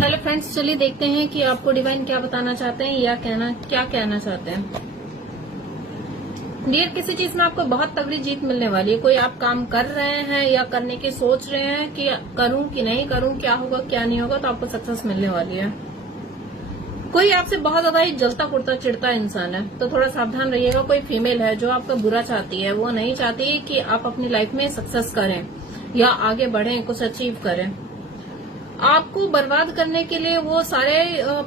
Hello friends, चलिए देखते हैं कि आपको डिवाइन क्या बताना चाहते हैं या क्या कहना चाहते हैं। डियर, किसी चीज में आपको बहुत तगड़ी जीत मिलने वाली है। कोई आप काम कर रहे हैं या करने की सोच रहे हैं कि करूं कि नहीं करूं, क्या होगा क्या नहीं होगा, तो आपको सक्सेस मिलने वाली है। कोई आपसे बहुत ज्यादा ही जलता कुड़ता चिढ़ता इंसान है, तो थोड़ा सावधान रहिएगा। कोई फीमेल है जो आपका बुरा चाहती है, वो नहीं चाहती कि आप अपनी लाइफ में सक्सेस करें या आगे बढ़ें, कुछ अचीव करें। आपको बर्बाद करने के लिए वो सारे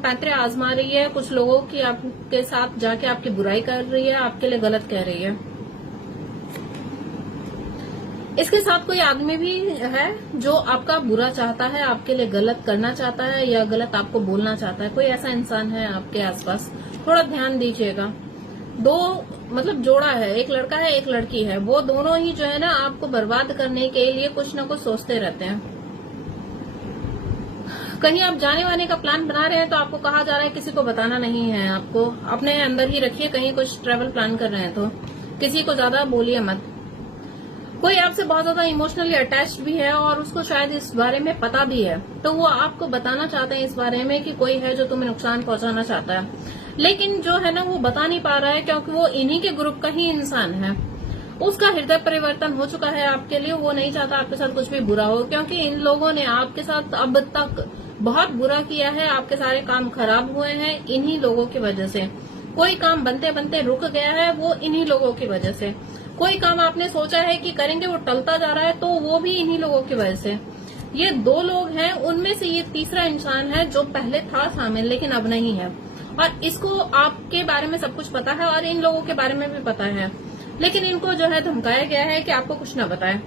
पैंतरे आजमा रही है। कुछ लोगों की आपके साथ जाके आपकी बुराई कर रही है, आपके लिए गलत कह रही है। इसके साथ कोई आदमी भी है जो आपका बुरा चाहता है, आपके लिए गलत करना चाहता है या गलत आपको बोलना चाहता है। कोई ऐसा इंसान है आपके आसपास, थोड़ा ध्यान दीजिएगा। दो जोड़ा है, एक लड़का है एक लड़की है। वो दोनों ही जो है ना, आपको बर्बाद करने के लिए कुछ न कुछ सोचते रहते हैं। कहीं आप जाने वाने का प्लान बना रहे हैं तो आपको कहा जा रहा है किसी को बताना नहीं है, आपको अपने अंदर ही रखिए। कहीं कुछ ट्रेवल प्लान कर रहे हैं तो किसी को ज्यादा बोलिए मत। कोई आपसे बहुत ज्यादा इमोशनली अटैच्ड भी है और उसको शायद इस बारे में पता भी है, तो वो आपको बताना चाहते हैं इस बारे में कि कोई है जो तुम्हें नुकसान पहुंचाना चाहता है, लेकिन जो है ना वो बता नहीं पा रहा है क्योंकि वो इन्हीं के ग्रुप का ही इंसान है। उसका हृदय परिवर्तन हो चुका है आपके लिए। वो नहीं चाहता आपके साथ कुछ भी बुरा हो, क्योंकि इन लोगों ने आपके साथ अब तक बहुत बुरा किया है। आपके सारे काम खराब हुए हैं इन्हीं लोगों की वजह से। कोई काम बनते बनते रुक गया है, वो इन्हीं लोगों की वजह से। कोई काम आपने सोचा है कि करेंगे, वो टलता जा रहा है, तो वो भी इन्हीं लोगों की वजह से। ये दो लोग हैं, उनमें से ये तीसरा इंसान है जो पहले था शामिल लेकिन अब नहीं है, और इसको आपके बारे में सब कुछ पता है और इन लोगों के बारे में भी पता है, लेकिन इनको जो है धमकाया गया है कि आपको कुछ न बताए।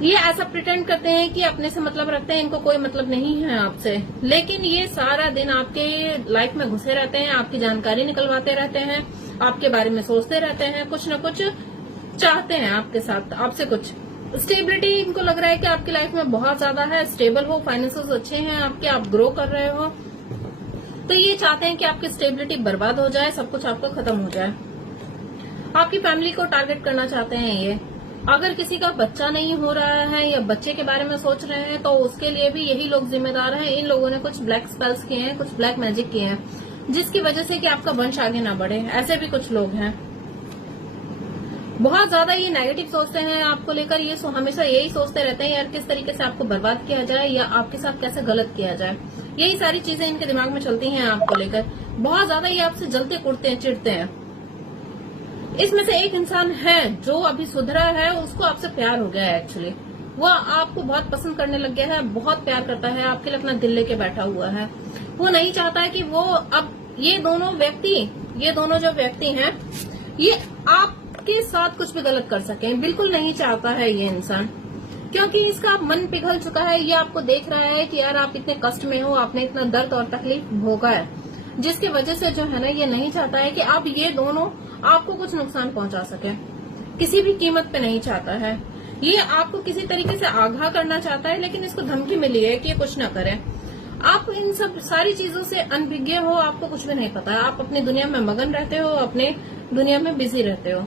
ये ऐसा प्रिटेंड करते हैं कि अपने से मतलब रखते हैं, इनको कोई मतलब नहीं है आपसे, लेकिन ये सारा दिन आपके लाइफ में घुसे रहते हैं, आपकी जानकारी निकलवाते रहते हैं, आपके बारे में सोचते रहते हैं, कुछ न कुछ चाहते हैं आपके साथ, आपसे कुछ स्टेबिलिटी। इनको लग रहा है कि आपकी लाइफ में बहुत ज्यादा है, स्टेबल हो, फाइनेंसेस अच्छे हैं आपके, आप ग्रो कर रहे हो, तो ये चाहते हैं कि आपकी स्टेबिलिटी बर्बाद हो जाए, सब कुछ आपका खत्म हो जाए। आपकी फैमिली को टारगेट करना चाहते हैं ये। अगर किसी का बच्चा नहीं हो रहा है या बच्चे के बारे में सोच रहे हैं तो उसके लिए भी यही लोग जिम्मेदार हैं। इन लोगों ने कुछ ब्लैक स्पेल्स किए हैं, कुछ ब्लैक मैजिक किए हैं, जिसकी वजह से कि आपका वंश आगे ना बढ़े। ऐसे भी कुछ लोग हैं, बहुत ज्यादा ये नेगेटिव सोचते हैं आपको लेकर। ये हमेशा यही सोचते रहते हैं यार किस तरीके से आपको बर्बाद किया जाए या आपके साथ कैसे गलत किया जाए। यही सारी चीजें इनके दिमाग में चलती हैं आपको लेकर। बहुत ज्यादा ये आपसे जलते कुड़ते हैं, चिढ़ते हैं। इसमें से एक इंसान है जो अभी सुधरा है, उसको आपसे प्यार हो गया है। एक्चुअली वो आपको बहुत पसंद करने लग गया है, बहुत प्यार करता है, आपके लिए अपना दिल लेके बैठा हुआ है। वो नहीं चाहता है कि वो अब ये दोनों जो व्यक्ति हैं ये आपके साथ कुछ भी गलत कर सकें। बिल्कुल नहीं चाहता है ये इंसान, क्योंकि इसका मन पिघल चुका है। ये आपको देख रहा है कि यार आप इतने कष्ट में हो, आपने इतना दर्द और तकलीफ भोगा है, जिसकी वजह से जो है ना ये नहीं चाहता है कि अब ये दोनों आपको कुछ नुकसान पहुंचा सके। किसी भी कीमत पे नहीं चाहता है। ये आपको किसी तरीके से आगाह करना चाहता है, लेकिन इसको धमकी मिली है कि ये कुछ ना करे। आप इन सब सारी चीजों से अनभिज्ञ हो, आपको कुछ भी नहीं पता है। आप अपनी दुनिया में मगन रहते हो, अपने दुनिया में बिजी रहते हो।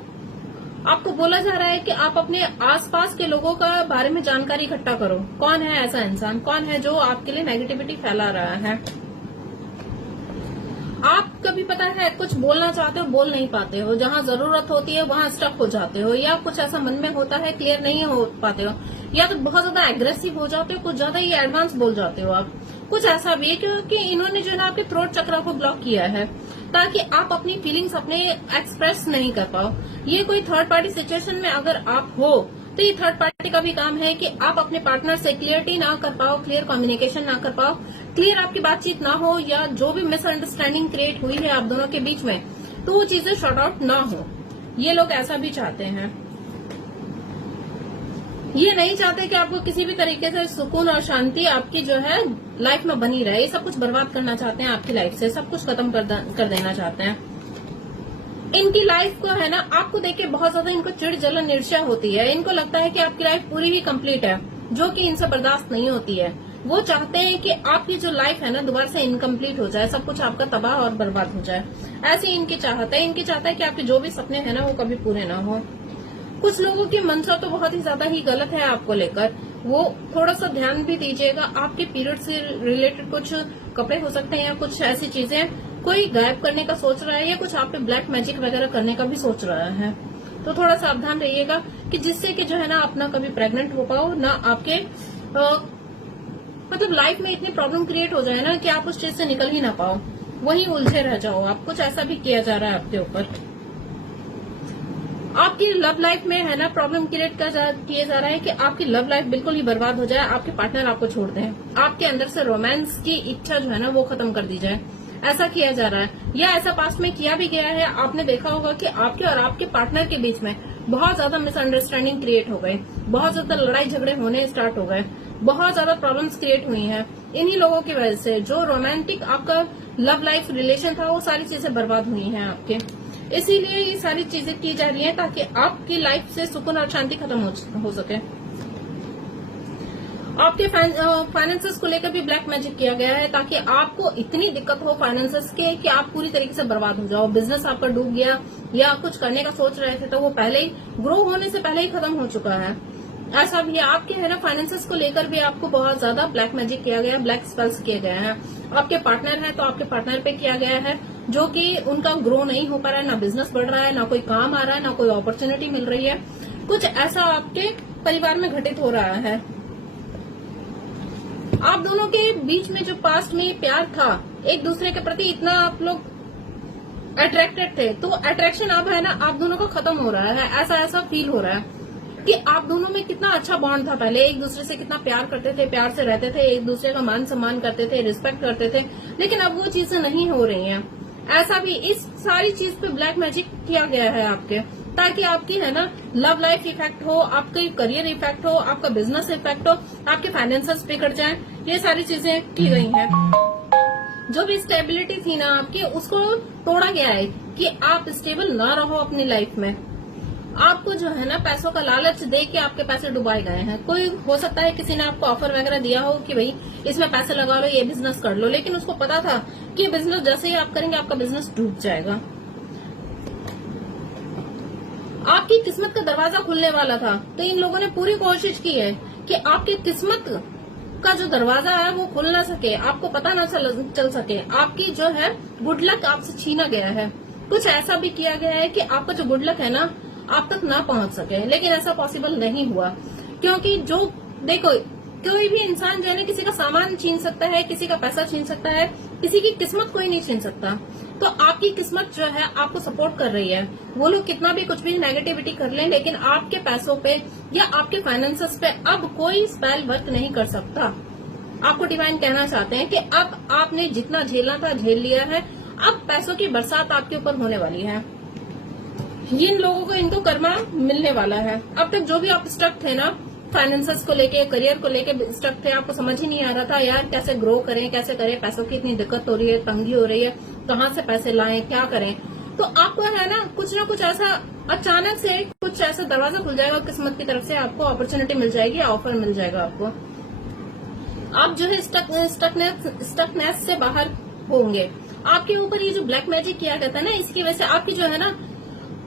आपको बोला जा रहा है कि आप अपने आसपास के लोगों का बारे में जानकारी इकट्ठा करो। कौन है ऐसा इंसान, कौन है जो आपके लिए नेगेटिविटी फैला रहा है। आप कभी पता है कुछ बोलना चाहते हो, बोल नहीं पाते हो, जहां जरूरत होती है वहां स्टक हो जाते हो, या कुछ ऐसा मन में होता है क्लियर नहीं हो पाते हो, या तो बहुत ज्यादा एग्रेसिव हो जाते हो, कुछ ज्यादा ही एडवांस बोल जाते हो आप। कुछ ऐसा भी है क्योंकि इन्होंने जो है आपके थ्रोट चक्र को ब्लॉक किया है, ताकि आप अपनी फीलिंग्स अपने एक्सप्रेस नहीं कर पाओ। ये कोई थर्ड पार्टी सिचुएशन में अगर आप हो तो ये थर्ड पार्टी का भी काम है कि आप अपने पार्टनर से क्लियरिटी ना कर पाओ, क्लियर कम्युनिकेशन ना कर पाओ, क्लियर आपकी बातचीत ना हो, या जो भी मिसअंडरस्टैंडिंग क्रिएट हुई है आप दोनों के बीच में, तो वो चीजें शॉर्ट आउट ना हो। ये लोग ऐसा भी चाहते हैं। ये नहीं चाहते कि आपको किसी भी तरीके से सुकून और शांति आपकी जो है लाइफ में बनी रहे। ये सब कुछ बर्बाद करना चाहते हैं आपकी लाइफ से, सब कुछ खत्म कर देना चाहते हैं। इनकी लाइफ को है ना आपको देख के बहुत ज्यादा इनको चिढ़ जलन ईर्ष्या होती है। इनको लगता है कि आपकी लाइफ पूरी ही कंप्लीट है, जो कि इनसे बर्दाश्त नहीं होती है। वो चाहते हैं कि आपकी जो लाइफ है ना दोबारा से इनकम्प्लीट हो जाए, सब कुछ आपका तबाह और बर्बाद हो जाए। ऐसी इनकी चाहत है। इनकी चाहता है कि आपके जो भी सपने हैं ना वो कभी पूरे ना हो। कुछ लोगों की मंशा तो बहुत ही ज्यादा ही गलत है आपको लेकर। वो थोड़ा सा ध्यान भी दीजिएगा। आपके पीरियड से रिलेटेड कुछ कपड़े हो सकते हैं या कुछ ऐसी चीजें कोई गायब करने का सोच रहा है या कुछ आप पे ब्लैक मैजिक वगैरह करने का भी सोच रहा है, तो थोड़ा सावधान रहिएगा कि जिससे कि जो है ना आप ना कभी प्रेग्नेंट हो पाओ, ना आपके मतलब लाइफ में इतनी प्रॉब्लम क्रिएट हो जाए ना कि आप उस चीज से निकल ही ना पाओ, वहीं उलझे रह जाओ आप। कुछ ऐसा भी किया जा रहा है आपके ऊपर। आपकी लव लाइफ में है ना प्रॉब्लम क्रिएट किया जा रहा है कि आपकी लव लाइफ बिल्कुल ही बर्बाद हो जाए, आपके पार्टनर आपको छोड़ दें, आपके अंदर से रोमांस की इच्छा जो है ना वो खत्म कर दी जाए, ऐसा किया जा रहा है। या ऐसा पास्ट में किया भी गया है। आपने देखा होगा कि आपके और आपके पार्टनर के बीच में बहुत ज्यादा मिसअंडरस्टैंडिंग क्रिएट हो गए, बहुत ज्यादा लड़ाई झगड़े होने स्टार्ट हो गए, बहुत ज्यादा प्रॉब्लम्स क्रिएट हुई हैं इन्हीं लोगों की वजह से। जो रोमांटिक आपका लव लाइफ रिलेशन था वो सारी चीजें बर्बाद हुई हैं आपके। इसीलिए ये सारी चीजें की जा रही हैं ताकि आपकी लाइफ से सुकून और शांति खत्म हो सके। आपके फाइनेंसेस को लेकर भी ब्लैक मैजिक किया गया है ताकि आपको इतनी दिक्कत हो फाइनेंसेस के कि आप पूरी तरीके से बर्बाद हो जाओ। बिजनेस आपका डूब गया या कुछ करने का सोच रहे थे तो वो पहले ही ग्रो होने से पहले ही खत्म हो चुका है। ऐसा भी है आपके है ना फाइनेंसेस को लेकर भी आपको बहुत ज्यादा ब्लैक मैजिक किया गया है, ब्लैक स्पेल्स किए गए हैं। आपके पार्टनर है तो आपके पार्टनर पे किया गया है जो कि उनका ग्रो नहीं हो पा रहा है, ना बिजनेस बढ़ रहा है, ना कोई काम आ रहा है, ना कोई अपॉर्चुनिटी मिल रही है। कुछ ऐसा आपके परिवार में घटित हो रहा है। आप दोनों के बीच में जो पास्ट में प्यार था, एक दूसरे के प्रति इतना आप लोग अट्रैक्टेड थे, तो अट्रैक्शन अब है ना आप दोनों का खत्म हो रहा है। ऐसा फील हो रहा है कि आप दोनों में कितना अच्छा बॉन्ड था पहले, एक दूसरे से कितना प्यार करते थे, प्यार से रहते थे, एक दूसरे का मान सम्मान करते थे, रिस्पेक्ट करते थे, लेकिन अब वो चीजें नहीं हो रही हैं। ऐसा भी इस सारी चीज पे ब्लैक मैजिक किया गया है आपके, ताकि आपकी है ना लव लाइफ इफेक्ट हो, आपके करियर इफेक्ट हो, आपका बिजनेस इफेक्ट हो, आपके फाइनेंसेस बिगड़ जाए। ये सारी चीजें की गई हैं। जो भी स्टेबिलिटी थी ना आपकी, उसको तोड़ा गया है कि आप स्टेबल ना रहो अपनी लाइफ में। आपको जो है ना पैसों का लालच दे के आपके पैसे डुबाए गए हैं। कोई हो सकता है किसी ने आपको ऑफर वगैरह दिया हो कि भाई इसमें पैसे लगा लो, ये बिजनेस कर लो, लेकिन उसको पता था कि बिजनेस जैसे ही आप करेंगे आपका बिजनेस डूब जाएगा। आपकी किस्मत का दरवाजा खुलने वाला था, तो इन लोगों ने पूरी कोशिश की है कि आपकी किस्मत का जो दरवाजा है वो खुल ना सके, आपको पता ना चल सके। आपकी जो है गुड लक आपसे छीना गया है। कुछ ऐसा भी किया गया है कि आपका जो गुड लक है ना आप तक ना पहुंच सके, लेकिन ऐसा पॉसिबल नहीं हुआ, क्योंकि जो देखो कोई भी इंसान जो है ना किसी का सामान छीन सकता है, किसी का पैसा छीन सकता है, किसी की किस्मत कोई नहीं छीन सकता। तो आपकी किस्मत जो है आपको सपोर्ट कर रही है। वो लोग कितना भी कुछ भी नेगेटिविटी कर लें, लेकिन आपके पैसों पे या आपके फाइनेंसेस पे अब कोई स्पेल वर्क नहीं कर सकता। आपको डिवाइन कहना चाहते हैं कि अब आपने जितना झेलना था झेल लिया है, अब पैसों की बरसात आपके ऊपर होने वाली है। इन लोगों को इनको कर्मा मिलने वाला है। अब तक जो भी आप स्टक थे ना फाइनेंसेस को लेके, करियर को लेके स्टक थे, आपको समझ ही नहीं आ रहा था यार कैसे ग्रो करें, कैसे करें, पैसों की इतनी दिक्कत हो रही है, तंगी हो रही है, कहाँ से पैसे लाएं, क्या करें, तो आपको है ना कुछ ऐसा अचानक से कुछ ऐसा दरवाजा खुल जाएगा किस्मत की तरफ से, आपको अपॉर्चुनिटी मिल जाएगी, ऑफर मिल जाएगा आपको। आप जो है स्टकनेस से बाहर होंगे। आपके ऊपर ये जो ब्लैक मैजिक किया गया था ना, इसकी वजह से आपकी जो है ना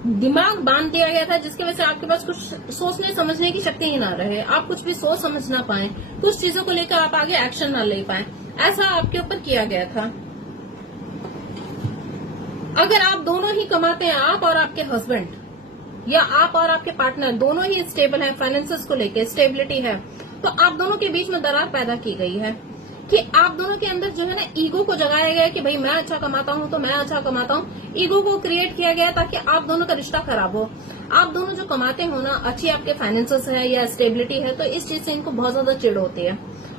दिमाग बांध दिया गया था, जिसकी वजह से आपके पास कुछ सोचने समझने की शक्ति ही ना रहे, आप कुछ भी सोच समझ ना पाए, कुछ चीजों को लेकर आप आगे एक्शन ना ले पाए, ऐसा आपके ऊपर किया गया था। अगर आप दोनों ही कमाते हैं, आप और आपके हस्बैंड या आप और आपके पार्टनर दोनों ही स्टेबल है, फाइनेंसेस को लेकर स्टेबिलिटी है, तो आप दोनों के बीच में दरार पैदा की गई है कि आप दोनों के अंदर जो है ना ईगो को जगाया गया है कि भाई मैं अच्छा कमाता हूं तो मैं अच्छा कमाता हूं। ईगो को क्रिएट किया गया ताकि आप दोनों का रिश्ता खराब हो। आप दोनों जो कमाते हो ना, अच्छी आपके फाइनेंसेस है या स्टेबिलिटी है, तो इस चीज से इनको बहुत ज्यादा चिढ़ होती है,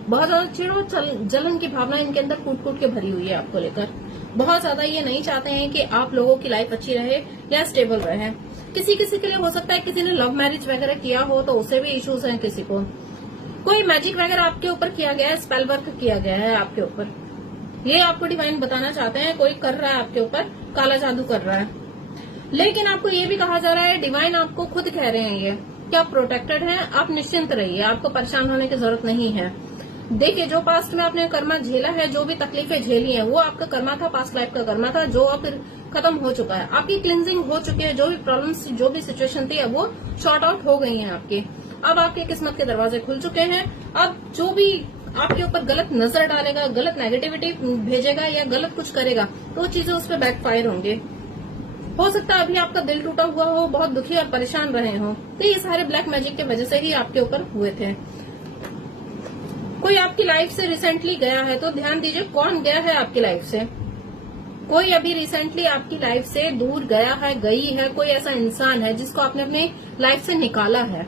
बहुत ज्यादा चिढ़ और जलन की भावना इनके अंदर कूट कूट के भरी हुई है आपको लेकर। बहुत ज्यादा ये नहीं चाहते हैं कि आप लोगों की लाइफ अच्छी रहे या स्टेबल रहे। किसी किसी के लिए हो सकता है किसी ने लव मैरिज वगैरह किया हो तो उससे भी इश्यूज हैं, किसी को कोई मैजिक वगैरह आपके ऊपर किया गया है, स्पेल वर्क किया गया है आपके ऊपर, ये आपको डिवाइन बताना चाहते हैं। कोई कर रहा है आपके ऊपर, काला जादू कर रहा है, लेकिन आपको ये भी कहा जा रहा है, डिवाइन आपको खुद कह रहे हैं ये कि आप प्रोटेक्टेड हैं, आप निश्चिंत रहिए, आपको परेशान होने की जरूरत नहीं है। देखिए जो पास्ट में आपने कर्मा झेला है, जो भी तकलीफें झेली हैं, वो आपका कर्मा था, पास्ट लाइफ का कर्मा था, जो अब खत्म हो चुका है। आपकी क्लिंजिंग हो चुकी है, जो भी प्रॉब्लम्स, जो भी सिचुएशन थी, अब वो शॉर्ट आउट हो गई है आपकी। अब आपके किस्मत के दरवाजे खुल चुके हैं। अब जो भी आपके ऊपर गलत नजर डालेगा, गलत नेगेटिविटी भेजेगा या गलत कुछ करेगा, तो वो चीजें उस पर बैकफायर होंगे। हो सकता है अभी आपका दिल टूटा हुआ हो, बहुत दुखी और परेशान रहे हो, तो ये सारे ब्लैक मैजिक की वजह से ही आपके ऊपर हुए थे। कोई आपकी लाइफ से रिसेंटली गया है, तो ध्यान दीजिए कौन गया है आपकी लाइफ से। कोई अभी रिसेंटली आपकी लाइफ से दूर गया है, गई है, कोई ऐसा इंसान है जिसको आपने अपनी लाइफ से निकाला है।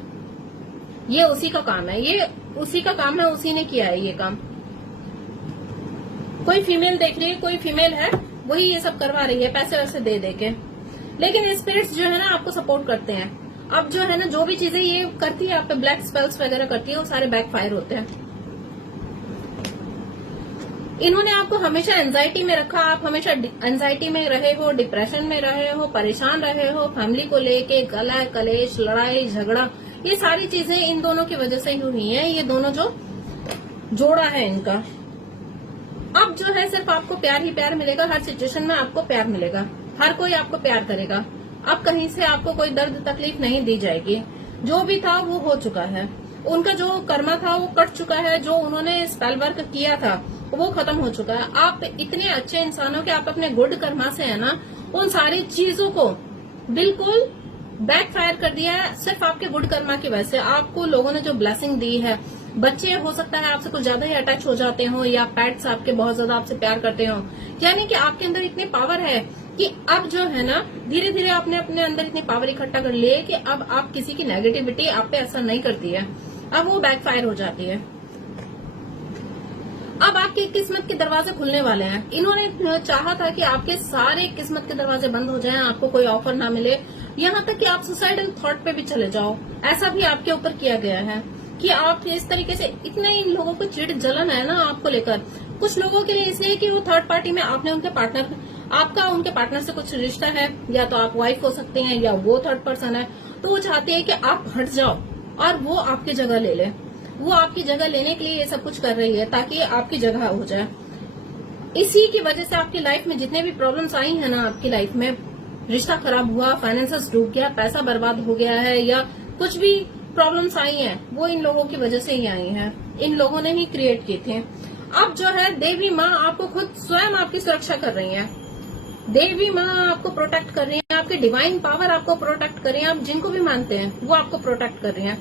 ये उसी का काम है, ये उसी का काम है, उसी ने किया है ये काम। कोई फीमेल देख रही है, कोई फीमेल है, वही ये सब करवा रही है पैसे वैसे दे दे के। लेकिन स्पिरिट्स जो है ना आपको सपोर्ट करते हैं। अब जो है ना जो भी चीजें ये करती है आप पे, ब्लैक स्पेल्स वगैरह करती है, वो सारे बैकफायर होते हैं। इन्होंने आपको हमेशा एंजाइटी में रखा, आप हमेशा एंजाइटी में रहे हो, डिप्रेशन में रहे हो, परेशान रहे हो, फैमिली को लेके गला कलेश, लड़ाई झगड़ा, ये सारी चीजें इन दोनों की वजह से ही हुई है। ये दोनों जो जोड़ा है इनका। अब जो है सिर्फ आपको प्यार ही प्यार मिलेगा, हर सिचुएशन में आपको प्यार मिलेगा, हर कोई आपको प्यार करेगा। अब कहीं से आपको कोई दर्द तकलीफ नहीं दी जाएगी। जो भी था वो हो चुका है, उनका जो कर्मा था वो कट चुका है, जो उन्होंने स्पेल वर्क किया था वो खत्म हो चुका है। आप इतने अच्छे इंसान हो कि आप अपने गुड कर्मा से है ना उन सारी चीजों को बिल्कुल बैकफायर कर दिया है, सिर्फ आपके गुड कर्मा की वजह से। आपको लोगों ने जो ब्लेसिंग दी है, बच्चे हो सकता है आपसे कुछ ज्यादा ही अटैच हो जाते हो, या पेट्स आपके बहुत ज्यादा आपसे प्यार करते हो, यानी कि आपके अंदर इतनी पावर है कि अब जो है ना धीरे धीरे आपने अपने अंदर इतनी पावर इकट्ठा कर ली है कि अब आप किसी की नेगेटिविटी आप पे असर नहीं करती है, अब वो बैकफायर हो जाती है। अब आपकी किस्मत के दरवाजे खुलने वाले हैं। इन्होंने चाहा था कि आपके सारे किस्मत के दरवाजे बंद हो जाएं, आपको कोई ऑफर ना मिले, यहाँ तक कि आप सुसाइडल थॉट पे भी चले जाओ। ऐसा भी आपके ऊपर किया गया है कि आप इस तरीके से, इतने इन लोगों को चिढ़ जलन है ना आपको लेकर। कुछ लोगों के लिए इसलिए कि वो थर्ड पार्टी में आपने उनके पार्टनर, आपका उनके पार्टनर से कुछ रिश्ता है, या तो आप वाइफ हो सकते हैं या वो थर्ड पर्सन है, तो वो चाहते हैं कि आप हट जाओ और वो आपकी जगह ले ले। वो आपकी जगह लेने के लिए ये सब कुछ कर रही है ताकि आपकी जगह हो जाए। इसी की वजह से आपकी लाइफ में जितने भी प्रॉब्लम्स आई है ना, आपकी लाइफ में रिश्ता खराब हुआ, फाइनेंसेस डूब गया, पैसा बर्बाद हो गया है, या कुछ भी प्रॉब्लम्स आई हैं, वो इन लोगों की वजह से ही आई हैं। इन लोगों ने ही क्रिएट की थी। अब जो है देवी माँ आपको खुद स्वयं आपकी सुरक्षा कर रही है। देवी माँ आपको प्रोटेक्ट कर रही है, आपकी डिवाइन पावर आपको प्रोटेक्ट कर रही है। आप जिनको भी मानते हैं वो आपको प्रोटेक्ट कर रही है।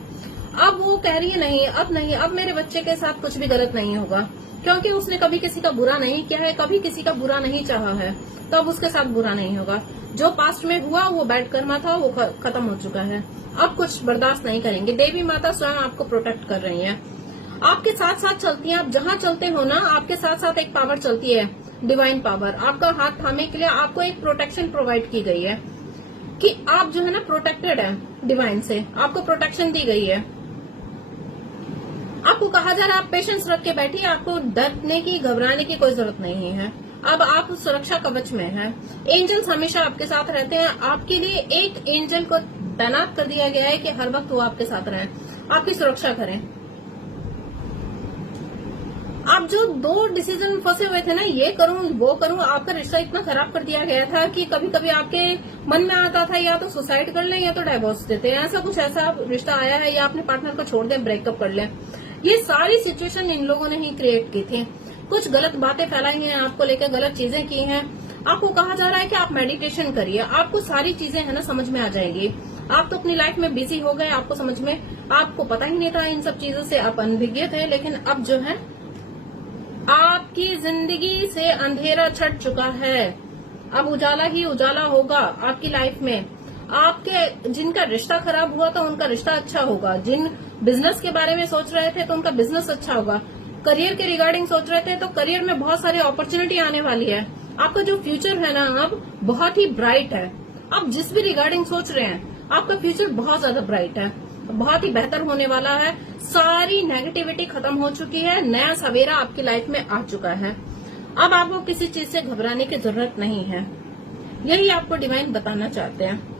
अब वो कह रही है नहीं, अब मेरे बच्चे के साथ कुछ भी गलत नहीं होगा, क्योंकि उसने कभी किसी का बुरा नहीं किया है, कभी किसी का बुरा नहीं चाहा है, तो अब उसके साथ बुरा नहीं होगा। जो पास्ट में हुआ वो बैड कर्मा था, वो खत्म हो चुका है। अब कुछ बर्दाश्त नहीं करेंगे। देवी माता स्वयं आपको प्रोटेक्ट कर रही है, आपके साथ साथ चलती है। आप जहाँ चलते हो ना, आपके साथ साथ एक पावर चलती है, डिवाइन पावर। आपका हाथ थामे के लिए आपको एक प्रोटेक्शन प्रोवाइड की गई है कि आप जो है ना प्रोटेक्टेड है डिवाइन से, आपको प्रोटेक्शन दी गई है। आपको कहा जा रहा है आप पेशेंस रख के बैठिए, आपको डरने की, घबराने की कोई जरूरत नहीं है। अब आप सुरक्षा कवच में हैं। एंजल्स हमेशा आपके साथ रहते हैं। आपके लिए एक एंजल को तैनात कर दिया गया है कि हर वक्त वो आपके साथ रहें, आपकी सुरक्षा करें। आप जो दो डिसीजन फंसे हुए थे ना, ये करूं वो करूं, आपका रिश्ता इतना खराब कर दिया गया था कि कभी कभी आपके मन में आता था या तो सुसाइड कर लें या तो डाइवोर्स देते हैं। ऐसा रिश्ता आया है, या अपने पार्टनर को छोड़ दें, ब्रेकअप कर लें। ये सारी सिचुएशन इन लोगों ने ही क्रिएट की थी। कुछ गलत बातें फैलाई हैं आपको लेकर, गलत चीजें की हैं। आपको कहा जा रहा है कि आप मेडिटेशन करिए, आपको सारी चीजें है ना समझ में आ जाएंगी। आप तो अपनी लाइफ में बिजी हो गए, आपको समझ में, आपको पता ही नहीं था इन सब चीजों से, आप अनभिज्ञ थे। लेकिन अब जो है आपकी जिंदगी से अंधेरा छट चुका है, अब उजाला ही उजाला होगा आपकी लाइफ में। आपके जिनका रिश्ता खराब हुआ था उनका रिश्ता अच्छा होगा, जिन बिजनेस के बारे में सोच रहे थे तो उनका बिजनेस अच्छा होगा, करियर के रिगार्डिंग सोच रहे थे तो करियर में बहुत सारी अपॉर्चुनिटी आने वाली है। आपका जो फ्यूचर है ना अब बहुत ही ब्राइट है। आप जिस भी रिगार्डिंग सोच रहे हैं आपका फ्यूचर बहुत ज्यादा ब्राइट है, बहुत ही बेहतर होने वाला है। सारी नेगेटिविटी खत्म हो चुकी है, नया सवेरा आपकी लाइफ में आ चुका है। अब आपको किसी चीज से घबराने की जरूरत नहीं है, यही आपको डिवाइन बताना चाहते हैं।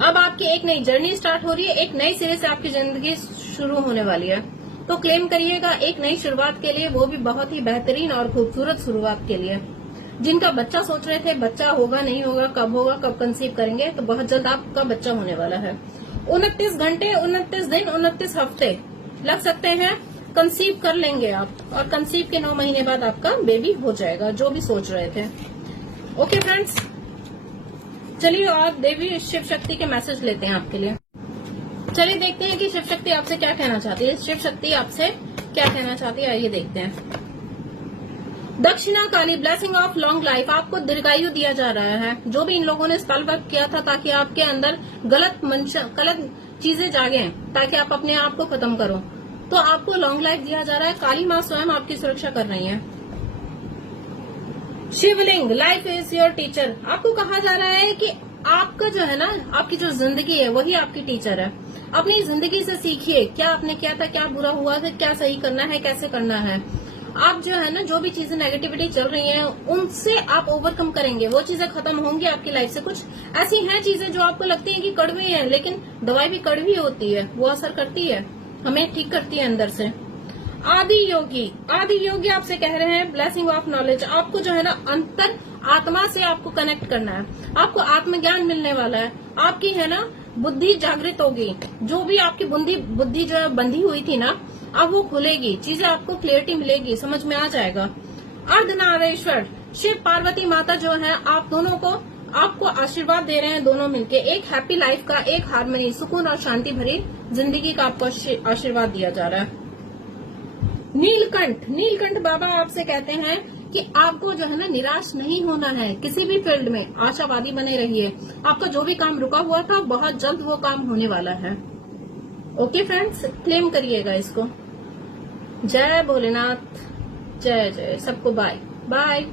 अब आपकी एक नई जर्नी स्टार्ट हो रही है, एक नई सिरे से आपकी जिंदगी शुरू होने वाली है। तो क्लेम करिएगा एक नई शुरुआत के लिए, वो भी बहुत ही बेहतरीन और खूबसूरत शुरुआत के लिए। जिनका बच्चा सोच रहे थे बच्चा होगा नहीं होगा, कब होगा, कब कंसीव करेंगे, तो बहुत जल्द आपका बच्चा होने वाला है। 29 घंटे, 29 दिन, 29 हफ्ते लग सकते हैं, कंसीव कर लेंगे आप, और कंसीव के 9 महीने बाद आपका बेबी हो जाएगा, जो भी सोच रहे थे। ओके फ्रेंड्स, चलिए आप देवी शिव शक्ति के मैसेज लेते हैं आपके लिए। चलिए देखते हैं कि शिव शक्ति आपसे क्या कहना चाहती है। शिव शक्ति आपसे क्या कहना चाहती है, आइए देखते हैं। दक्षिणा काली, ब्लेसिंग ऑफ लॉन्ग लाइफ, आपको दीर्घायु दिया जा रहा है। जो भी इन लोगों ने स्पेल वर्क किया था ताकि आपके अंदर गलत चीजें जागे, ताकि आप अपने आप को खत्म करो, तो आपको लॉन्ग लाइफ दिया जा रहा है। काली माँ स्वयं आपकी सुरक्षा कर रही है। शिवलिंग, लाइफ इज योर टीचर, आपको कहा जा रहा है कि आपका जो है ना, आपकी जो जिंदगी है वही आपकी टीचर है। अपनी जिंदगी से सीखिए, क्या आपने किया था, क्या बुरा हुआ था, क्या सही करना है, कैसे करना है। आप जो है ना, जो भी चीजें नेगेटिविटी चल रही हैं उनसे आप ओवरकम करेंगे, वो चीजें खत्म होंगी आपकी लाइफ से। कुछ ऐसी हैं चीजें जो आपको लगती हैं कि कड़वी हैं, लेकिन दवाई भी कड़वी होती है, वो असर करती है, हमें ठीक करती है अंदर से। आदि योगी आपसे कह रहे हैं ब्लेसिंग ऑफ नॉलेज, आपको जो है ना अंतर आत्मा से आपको कनेक्ट करना है, आपको आत्मज्ञान मिलने वाला है, आपकी है ना बुद्धि जागृत होगी, जो भी आपकी बुद्धि जो बंधी हुई थी ना, अब वो खुलेगी, चीजें आपको क्लियरिटी मिलेगी, समझ में आ जाएगा। अर्धनारेश्वर, शिव पार्वती माता जो है आप दोनों को, आपको आशीर्वाद दे रहे हैं, दोनों मिलके एक हैप्पी लाइफ का, एक हार्मनी, सुकून और शांति भरी जिंदगी का आपको आशीर्वाद दिया जा रहा है। नीलकंठ बाबा आपसे कहते हैं कि आपको जो है ना निराश नहीं होना है, किसी भी फील्ड में आशावादी बने रहिए। आपका जो भी काम रुका हुआ था बहुत जल्द वो काम होने वाला है। ओके फ्रेंड्स, क्लेम करिएगा इसको। जय भोलेनाथ, जय जय, सबको बाय बाय।